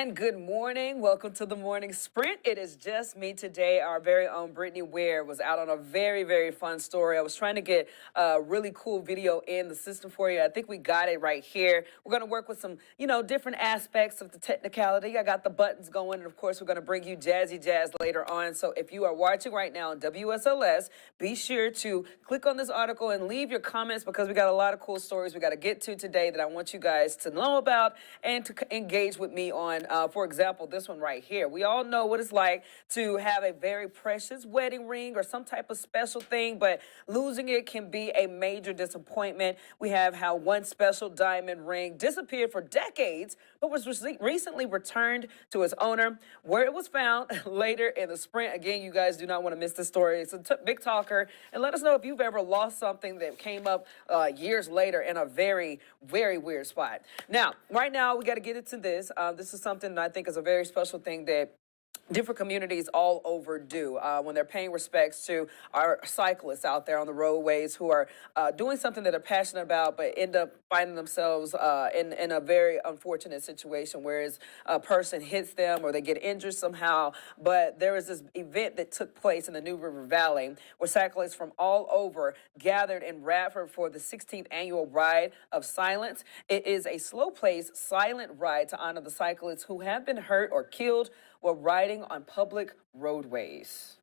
And good morning. Welcome to the morning sprint. It is just me today. Our very own Brittany Ware was out on a very, very fun story. I was trying to get a really cool video in the system for you. I think we got it right here. We're going to work with some, different aspects of the technicality. I got the buttons going, and of course, we're going to bring you jazzy jazz later on. So if you are watching right now on WSLS, be sure to click on this article and leave your comments because we got a lot of cool stories we got to get to today that I want you guys to know about and to engage with me on. For example, this one right here. We all know what it's like to have a very precious wedding ring or some type of special thing, but losing it can be a major disappointment. We have how one special diamond ring disappeared for decades, but was recently returned to its owner, where it was found later in the sprint. Again, you guys do not want to miss this story. It's a big talker, and let us know if you've ever lost something that came up years later in a very, very weird spot. Now, right now, we got to get into this. This is something that I think is a very special thing that different communities all over do when they're paying respects to our cyclists out there on the roadways who are doing something that they're passionate about but end up finding themselves in a very unfortunate situation where a person hits them or they get injured somehow. But there was this event that took place in the New River Valley where cyclists from all over gathered in Radford for the 16th annual Ride of Silence. It is a slow-paced, silent ride to honor the cyclists who have been hurt or killed while riding on public roadways.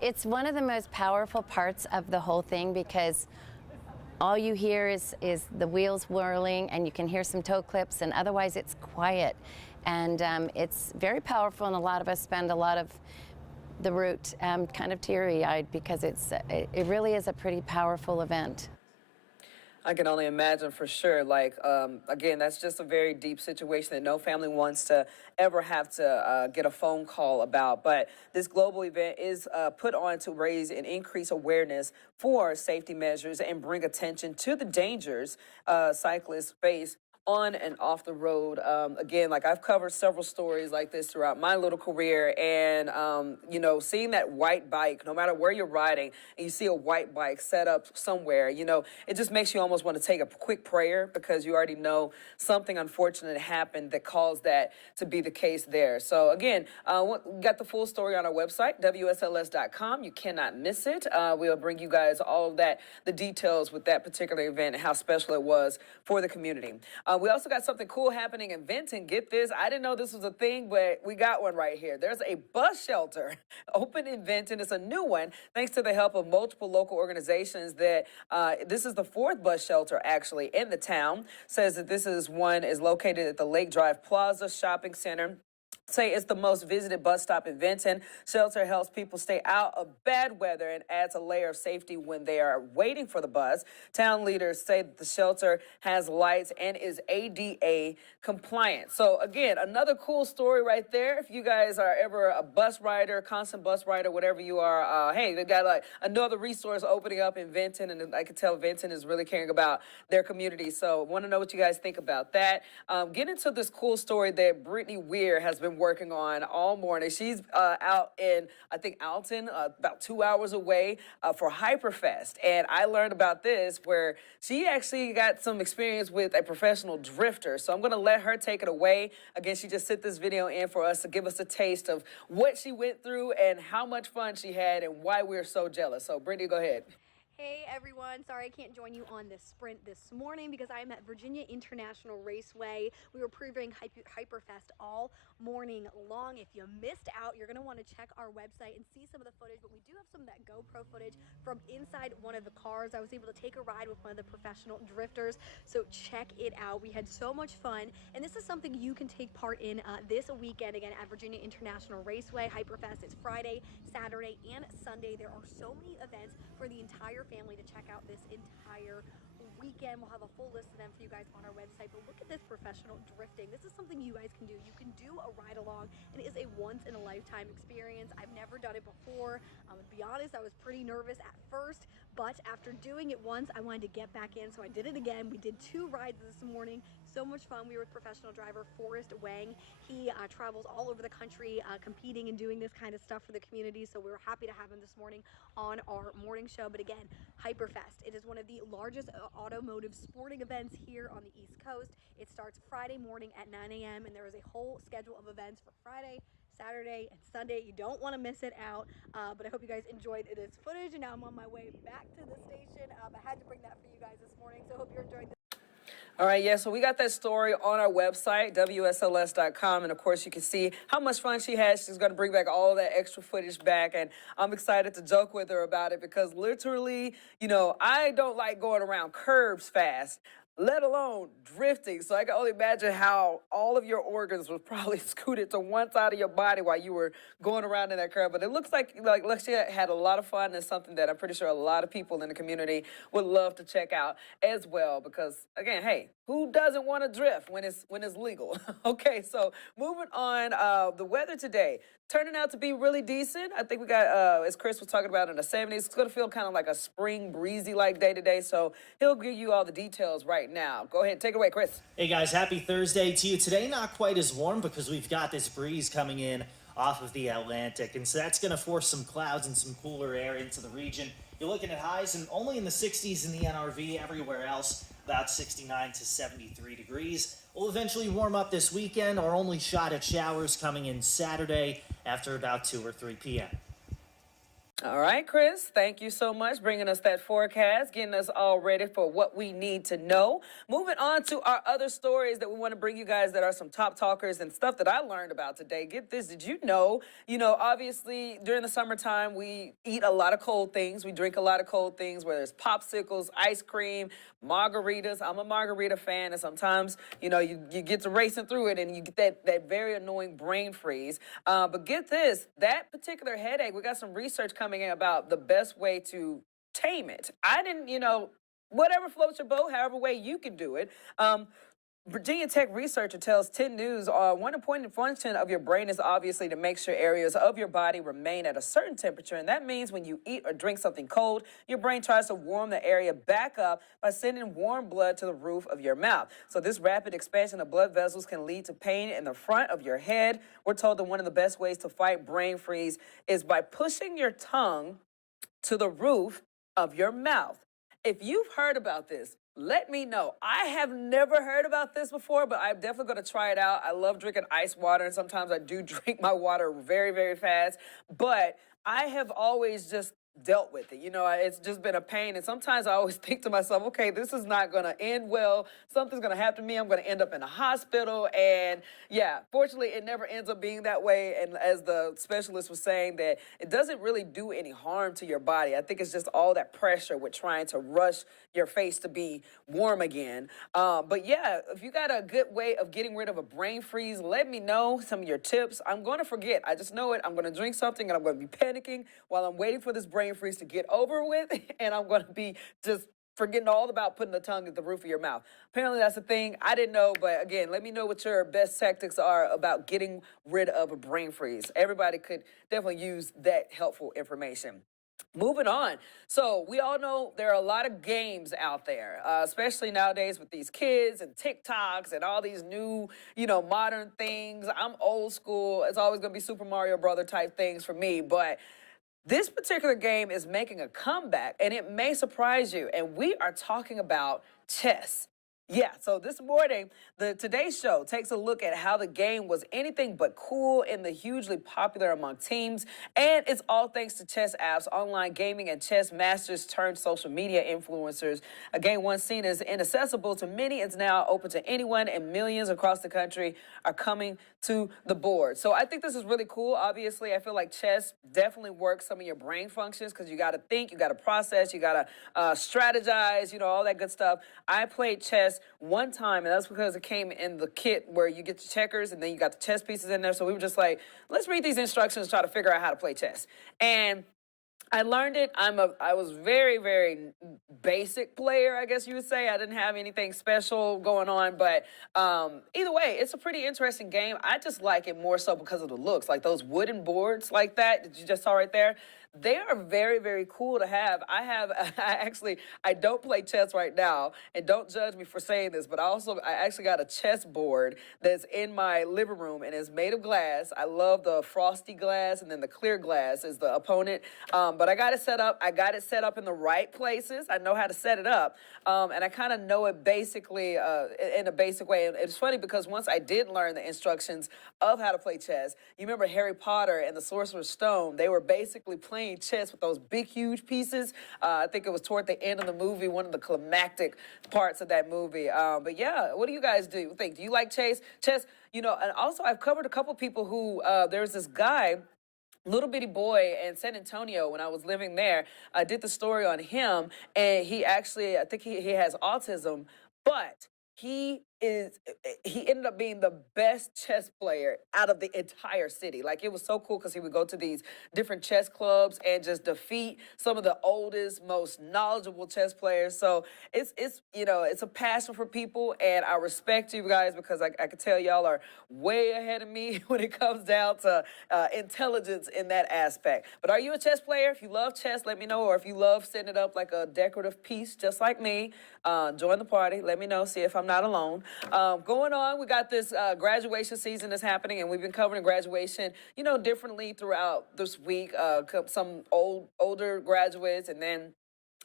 It's one of the most powerful parts of the whole thing because all you hear is the wheels whirling, and you can hear some toe clips, and otherwise it's quiet. And it's very powerful, and a lot of us spend a lot of the route kind of teary-eyed because it really is a pretty powerful event. I can only imagine for sure. Again, that's just a very deep situation that no family wants to ever have to get a phone call about. But this global event is put on to raise and increase awareness for safety measures and bring attention to the dangers cyclists face on and off the road. Again, like I've covered several stories like this throughout my little career, and seeing that white bike, no matter where you're riding, and you see a white bike set up somewhere, it just makes you almost want to take a quick prayer because you already know something unfortunate happened that caused that to be the case there. So again, we got the full story on our website, WSLS.com. You cannot miss it. We'll bring you guys all of that, the details with that particular event and how special it was for the community. We also got something cool happening in Vinton. Get this, I didn't know this was a thing, but we got one right here. There's a bus shelter open in Vinton. It's a new one, thanks to the help of multiple local organizations. This is the fourth bus shelter actually in the town. Says that this is located at the Lake Drive Plaza Shopping Center. Say it's the most visited bus stop in Vinton. Shelter helps people stay out of bad weather and adds a layer of safety when they are waiting for the bus. Town leaders say that the shelter has lights and is ADA compliant. So again, another cool story right there. If you guys are ever a bus rider, constant bus rider, whatever you are, hey, they've got like another resource opening up in Vinton, and I can tell Vinton is really caring about their community. So I want to know what you guys think about that. Get into this cool story that Brittany Ware has been working on all morning. She's out in, I think, Alton, about 2 hours away for Hyperfest. And I learned about this where she actually got some experience with a professional drifter. So I'm going to let her take it away. Again, she just sent this video in for us to give us a taste of what she went through and how much fun she had and why we're so jealous. So Brittany, go ahead. Hey everyone, sorry I can't join you on this sprint this morning because I'm at Virginia International Raceway. We were previewing Hyperfest all morning long. If you missed out, you're going to want to check our website and see some of the footage, but we do have some of that GoPro footage from inside one of the cars. I was able to take a ride with one of the professional drifters, so check it out. We had so much fun, and this is something you can take part in this weekend again at Virginia International Raceway. Hyperfest is Friday, Saturday, and Sunday. There are so many events for the entire family to check out this entire weekend. We'll have a full list of them for you guys on our website, but look at this professional drifting. This is something you guys can do. You can do a ride along, and it is a once in a lifetime experience. I've never done it before. To be honest, I was pretty nervous at first, but after doing it once, I wanted to get back in, so I did it again. We did 2 rides this morning. so much fun. We were with professional driver Forrest Wang. He travels all over the country competing and doing this kind of stuff for the community. So we were happy to have him this morning on our morning show. But again, Hyperfest. It is one of the largest automotive sporting events here on the East Coast. It starts Friday morning at 9 a.m. and there is a whole schedule of events for Friday, Saturday, and Sunday. You don't want to miss it out. But I hope you guys enjoyed this footage. And now I'm on my way back to the station. I had to bring that for you guys this morning. So I hope you're enjoying this. All right, yeah, so we got that story on our website, WSLS.com, and of course you can see how much fun she has. She's going to bring back all of that extra footage back, and I'm excited to joke with her about it because literally, I don't like going around curbs fast, let alone drifting. So I can only imagine how all of your organs was probably scooted to one side of your body while you were going around in that curve. But it looks like Lexia had a lot of fun, and something that I'm pretty sure a lot of people in the community would love to check out as well. Because again, hey, who doesn't want to drift when it's legal? Okay, so moving on, the weather today turning out to be really decent. I think we got, as Chris was talking about, in the 70s. It's going to feel kind of like a spring breezy like day today. So he'll give you all the details right now. Go ahead, take it away, Chris. Hey guys, happy Thursday to you. Today not quite as warm because we've got this breeze coming in off of the Atlantic, and so that's going to force some clouds and some cooler air into the region. You're looking at highs and only in the 60s in the NRV. Everywhere else about 69 to 73 degrees. We'll eventually warm up this weekend. Our only shot at showers coming in Saturday after about 2 or 3 p.m. All right, Chris, thank you so much bringing us that forecast, getting us all ready for what we need to know. Moving on to our other stories that we want to bring you guys that are some top talkers and stuff that I learned about today. Get this, did you know, obviously during the summertime, we eat a lot of cold things. We drink a lot of cold things, whether it's popsicles, ice cream, margaritas. I'm a margarita fan, and sometimes, you get to racing through it and you get that very annoying brain freeze. But get this, that particular headache, we got some research coming in about the best way to tame it. I didn't, whatever floats your boat, however way you can do it. Virginia Tech researcher tells 10 News, one important function of your brain is obviously to make sure areas of your body remain at a certain temperature. And that means when you eat or drink something cold, your brain tries to warm the area back up by sending warm blood to the roof of your mouth. So this rapid expansion of blood vessels can lead to pain in the front of your head. We're told that one of the best ways to fight brain freeze is by pushing your tongue to the roof of your mouth. If you've heard about this, let me know. I have never heard about this before, but I'm definitely going to try it out. I love drinking ice water, and sometimes I do drink my water very, very fast. But I have always just dealt with it. It's just been a pain. And sometimes I always think to myself, okay, this is not going to end well. Something's going to happen to me. I'm going to end up in a hospital. And yeah, fortunately, it never ends up being that way. And as the specialist was saying, that it doesn't really do any harm to your body. I think it's just all that pressure with trying to rush your face to be warm again. But yeah, if you got a good way of getting rid of a brain freeze, let me know some of your tips. I'm going to forget. I just know it. I'm going to drink something and I'm going to be panicking while I'm waiting for this brain freeze to get over with. And I'm going to be just forgetting all about putting the tongue at the roof of your mouth. Apparently that's a thing. I didn't know, but again, let me know what your best tactics are about getting rid of a brain freeze. Everybody could definitely use that helpful information. Moving on. So we all know there are a lot of games out there, especially nowadays with these kids and TikToks and all these new, modern things. I'm old school. It's always going to be Super Mario Brother type things for me. But this particular game is making a comeback, and it may surprise you. And we are talking about chess. Yeah, so this morning, the Today Show takes a look at how the game was anything but cool and the hugely popular among teens. And it's all thanks to chess apps, online gaming, and chess masters turned social media influencers. A game once seen as inaccessible to many is now open to anyone, and millions across the country are coming to the board. So I think this is really cool. Obviously, I feel like chess definitely works some of your brain functions because you got to think, you got to process, you got to strategize, all that good stuff. I played chess one time, and that's because it came in the kit where you get your checkers and then you got the chess pieces in there. So we were just like, let's read these instructions, try to figure out how to play chess. And I learned it. I was very, very basic player, I guess you would say. I didn't have anything special going on, but either way, it's a pretty interesting game. I just like it more so because of the looks, like those wooden boards like that you just saw right there. They are very, very cool to have. I don't play chess right now, and don't judge me for saying this, but I actually got a chess board that's in my living room and it's made of glass. I love the frosty glass, and then the clear glass is the opponent. But I got it set up. I got it set up in the right places. I know how to set it up, and I kind of know it basically in a basic way. And it's funny because once I did learn the instructions of how to play chess, you remember Harry Potter and the Sorcerer's Stone? They were basically playing chess with those big, huge pieces. I think it was toward the end of the movie, one of the climactic parts of that movie. But yeah, what do you guys think? Do you like chess? Chess, and also I've covered a couple people who, there's this guy, little bitty boy in San Antonio when I was living there. I did the story on him, and he actually, I think he has autism, but he ended up being the best chess player out of the entire city. Like, it was so cool because he would go to these different chess clubs and just defeat some of the oldest, most knowledgeable chess players. So it's a passion for people, and I respect you guys because I can tell y'all are way ahead of me when it comes down to intelligence in that aspect. But are you a chess player? If you love chess, let me know. Or if you love setting it up like a decorative piece, just like me, join the party. Let me know. See if I'm not alone. Going on, we got this graduation season that's happening, and we've been covering graduation, differently throughout this week. Some older graduates, and then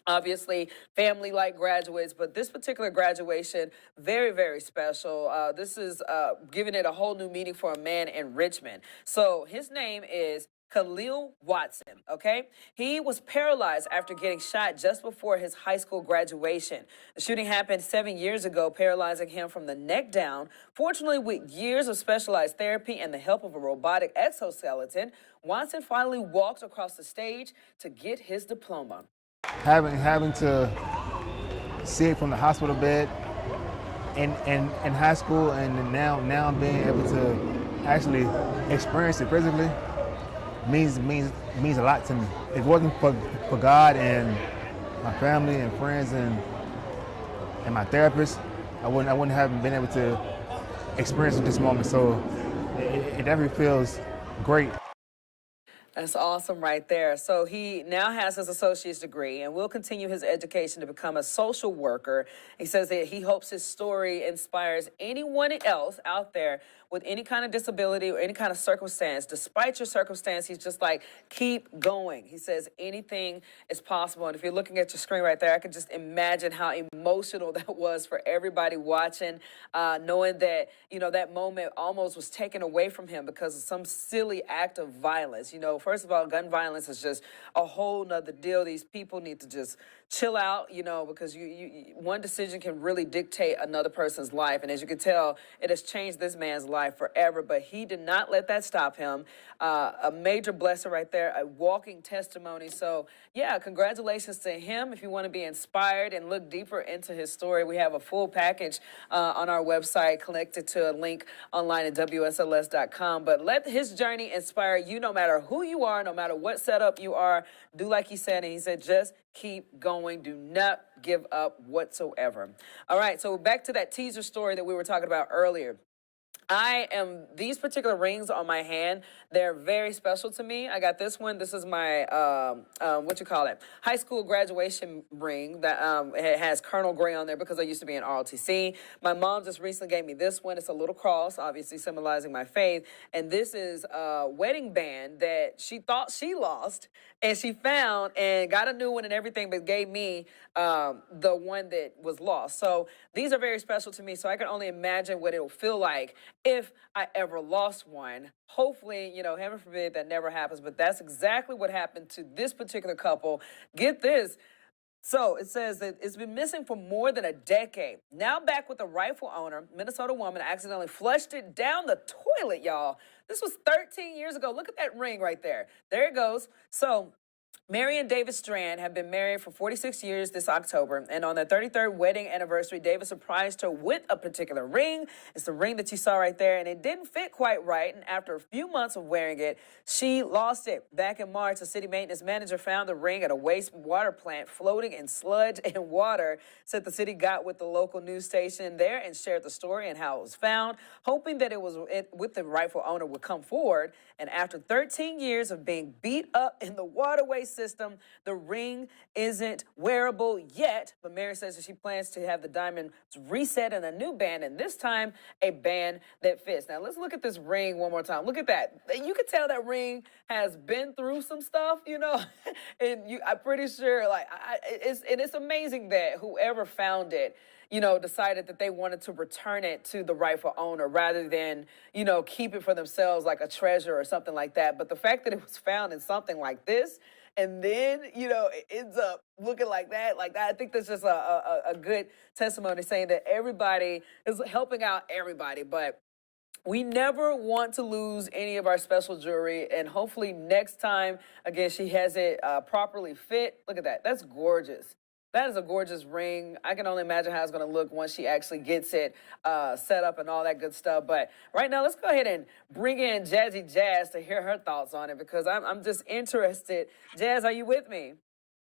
obviously family-like graduates, but this particular graduation, very, very special. This is giving it a whole new meaning for a man in Richmond. So his name is Khalil Watson, okay? He was paralyzed after getting shot just before his high school graduation. The shooting happened 7 years ago, paralyzing him from the neck down. Fortunately, with years of specialized therapy and the help of a robotic exoskeleton, Watson finally walked across the stage to get his diploma. Having to see it from the hospital bed in high school, and now being able to actually experience it physically means a lot to me. If it wasn't for God and my family and friends and my therapist, I wouldn't have been able to experience this moment. So it definitely feels great. That's awesome right there. So he now has his associate's degree and will continue his education to become a social worker. He says that he hopes his story inspires anyone else out there with any kind of disability or any kind of circumstance. Despite your circumstance, he's just like, keep going. He says anything is possible. And if you're looking at your screen right there, I can just imagine how emotional that was for everybody watching, knowing that, that moment almost was taken away from him because of some silly act of violence. First of all, gun violence is just a whole nother deal. These people need to just chill out, because one decision can really dictate another person's life. And as you can tell, it has changed this man's life forever, but he did not let that stop him. A major blessing right there, a walking testimony. So yeah, congratulations to him. If you want to be inspired and look deeper into his story, we have a full package on our website connected to a link online at WSLS.com. But let his journey inspire you no matter who you are, no matter what setup you are. Do like he said, and he said, just keep going. Do not give up whatsoever. All right, so back to that teaser story that we were talking about earlier. These particular rings on my hand, they're very special to me. I got this one. This is my, high school graduation ring that it has Colonel Gray on there because I used to be in ROTC. My mom just recently gave me this one. It's a little cross, obviously symbolizing my faith. And this is a wedding band that she thought she lost, and she found and got a new one and everything, but gave me the one that was lost. So these are very special to me. So I can only imagine what it'll feel like if I ever lost one. Hopefully, heaven forbid that never happens, but that's exactly what happened to this particular couple. Get this. So it says that it's been missing for more than a decade. Now back with the rightful owner, Minnesota woman accidentally flushed it down the toilet, y'all. This was 13 years ago. Look at that ring right there. There it goes. So Mary and David Strand have been married for 46 years this October, and on their 33rd wedding anniversary, David surprised her with a particular ring. It's the ring that you saw right there, and it didn't fit quite right, and after a few months of wearing it, she lost it. Back in March, a city maintenance manager found the ring at a wastewater plant floating in sludge and water. Said the city got with the local news station there and shared the story and how it was found, hoping that with the rightful owner would come forward. And after 13 years of being beat up in the waterway system, the ring isn't wearable yet. But Mary says that she plans to have the diamond reset in a new band, and this time a band that fits. Now let's look at this ring one more time. Look at that. You can tell that ring has been through some stuff, and I'm pretty sure, like, it's amazing that whoever found it, decided that they wanted to return it to the rightful owner rather than, keep it for themselves like a treasure or something like that. But the fact that it was found in something like this, and then, it ends up looking like that, I think that's just a good testimony saying that everybody is helping out everybody. But we never want to lose any of our special jewelry, and hopefully next time, again, she has it properly fit. Look at that. That's gorgeous. That is a gorgeous ring. I can only imagine how it's going to look once she actually gets it set up and all that good stuff. But right now, let's go ahead and bring in Jazzy Jazz to hear her thoughts on it, because I'm just interested. Jazz, are you with me?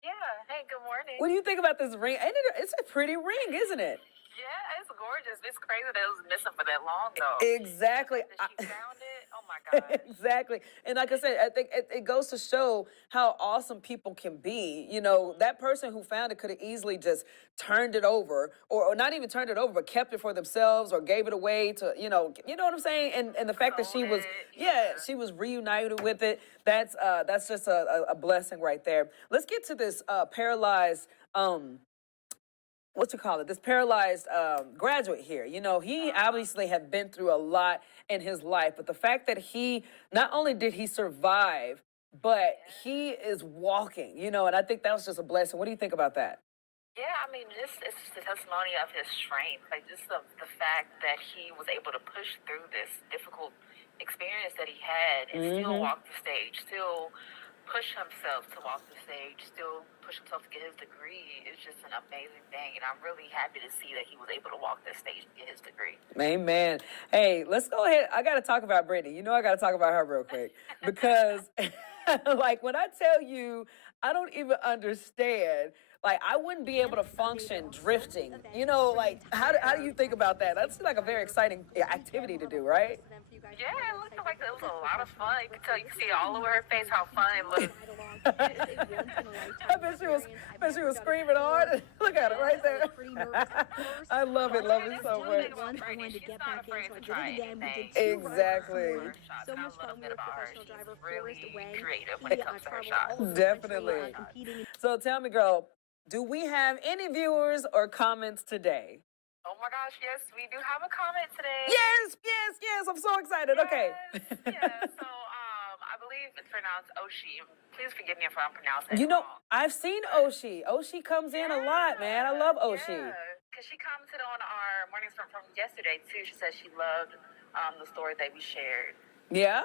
Yeah. Hey, good morning. What do you think about this ring? It's a pretty ring, isn't it? Yeah, it's gorgeous. It's crazy that it was missing for that long, though. Exactly. That she found it. Oh my God. Exactly. And like I said, I think it goes to show how awesome people can be. That person who found it could have easily just turned it over, or not even turned it over, but kept it for themselves or gave it away to, you know what I'm saying? And the fact that she was, she was reunited with it. That's just a blessing right there. Let's get to this paralyzed, this paralyzed graduate here. He obviously had been through a lot in his life, but the fact that not only did he survive, but he is walking, and I think that was just a blessing. What do you think about that? Yeah, I mean, it's just a testimony of his strength. Like, just the fact that he was able to push through this difficult experience that he had and still walk the stage, still push himself to walk the stage, still push himself to get his degree. It's just an amazing thing, and I'm really happy to see that he was able to walk that stage and get his degree. Amen. Hey, let's go ahead. I got to talk about Brittany. I got to talk about her real quick because, like, when I tell you, I don't even understand. Like, I wouldn't be able to function drifting. Like, how do you think about that? That's like a very exciting activity to do, right? Yeah, it looked like it was a lot of fun. You can see all over her face how fun it looked. I bet she was screaming hard. Look at it right there. I love it so much. She's not afraid to try anything. Exactly. So much fun with a professional driver, really creative when it comes to her shots. Definitely. So tell me, girl, do we have any viewers or comments today? Oh my gosh, yes, we do have a comment today. Yes, I'm so excited. Yes, Okay. So I believe it's pronounced Oshi. Please forgive me if I'm pronouncing it wrong. I've seen Oshi. Oshi comes in a lot, man. I love Oshi. Yeah, because she commented on our morning from yesterday, too. She said she loved the story that we shared. Yeah?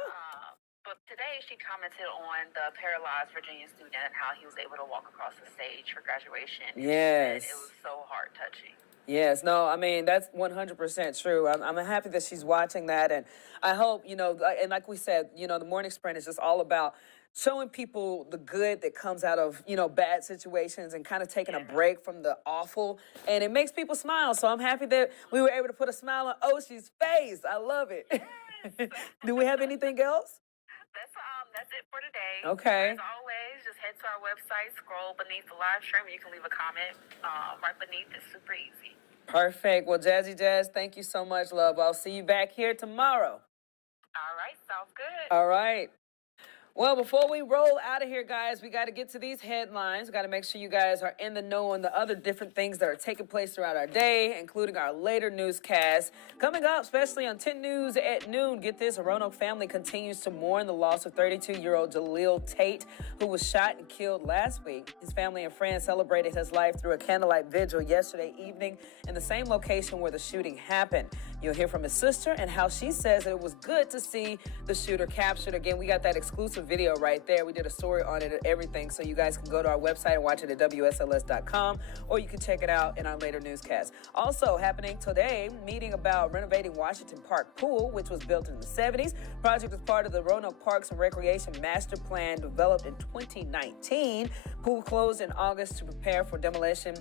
But today she commented on the Paralyzed Virginia student and how he was able to walk across the stage for graduation. Yes. And it was so heart-touching. Yes, no, I mean, that's 100% true. I'm happy that she's watching that. And I hope, and like we said, the morning sprint is just all about showing people the good that comes out of, bad situations and kind of taking a break from the awful. And it makes people smile. So I'm happy that we were able to put a smile on Oshi's face. I love it. Yes. Do we have anything else? That's it for today. Okay. As always, just head to our website, scroll beneath the live stream, and you can leave a comment right beneath. It's super easy. Perfect. Well, Jazzy Jazz, thank you so much, love. I'll see you back here tomorrow. All right, sounds good. All right. Well, before we roll out of here, guys, we got to get to these headlines. We got to make sure you guys are in the know on the other different things that are taking place throughout our day, including our later newscast. Coming up, especially on 10 News at noon, get this, a Roanoke family continues to mourn the loss of 32-year-old Jaleel Tate, who was shot and killed last week. His family and friends celebrated his life through a candlelight vigil yesterday evening in the same location where the shooting happened. You'll hear from his sister and how she says that it was good to see the shooter captured. Again, we got that exclusive video right there. We did a story on it and everything, so you guys can go to our website and watch it at WSLS.com, or you can check it out in our later newscast. Also happening today, meeting about renovating Washington Park Pool, which was built in the 70s. Project is part of the Roanoke Parks and Recreation Master Plan developed in 2019. Pool closed in August to prepare for demolition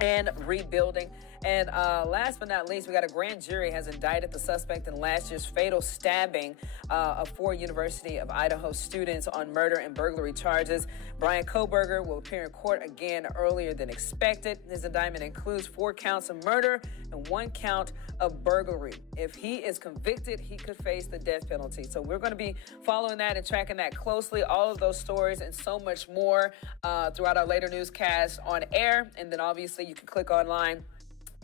and rebuilding. And last but not least, we got a grand jury has indicted the suspect in last year's fatal stabbing of 4 University of Idaho students on murder and burglary charges. Brian Koberger will appear in court again earlier than expected. His indictment includes 4 counts of murder and 1 count of burglary. If he is convicted, he could face the death penalty. So we're going to be following that and tracking that closely, all of those stories and so much more throughout our later newscast on air. And then obviously you can click online,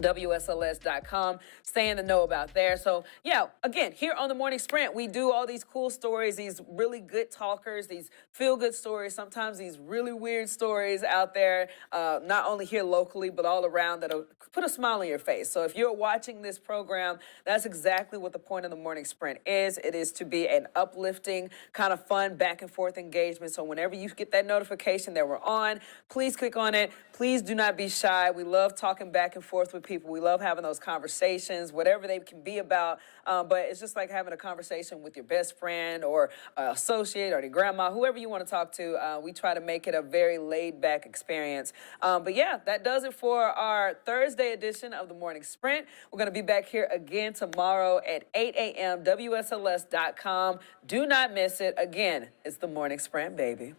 WSLS.com. Stay in the know about there. So, yeah, again, here on the Morning Sprint, we do all these cool stories, these really good talkers, these feel-good stories, sometimes these really weird stories out there, not only here locally, but all around that'll put a smile on your face. So if you're watching this program, that's exactly what the point of the Morning Sprint is. It is to be an uplifting, kind of fun, back-and-forth engagement. So whenever you get that notification that we're on, please click on it. Please do not be shy. We love talking back and forth with people. We love having those conversations, whatever they can be about. But it's just like having a conversation with your best friend or associate or your grandma, whoever you want to talk to. We try to make it a very laid-back experience. But yeah, that does it for our Thursday edition of the Morning Sprint. We're going to be back here again tomorrow at 8 a.m. WSLS.com. Do not miss it. Again, it's the Morning Sprint, baby.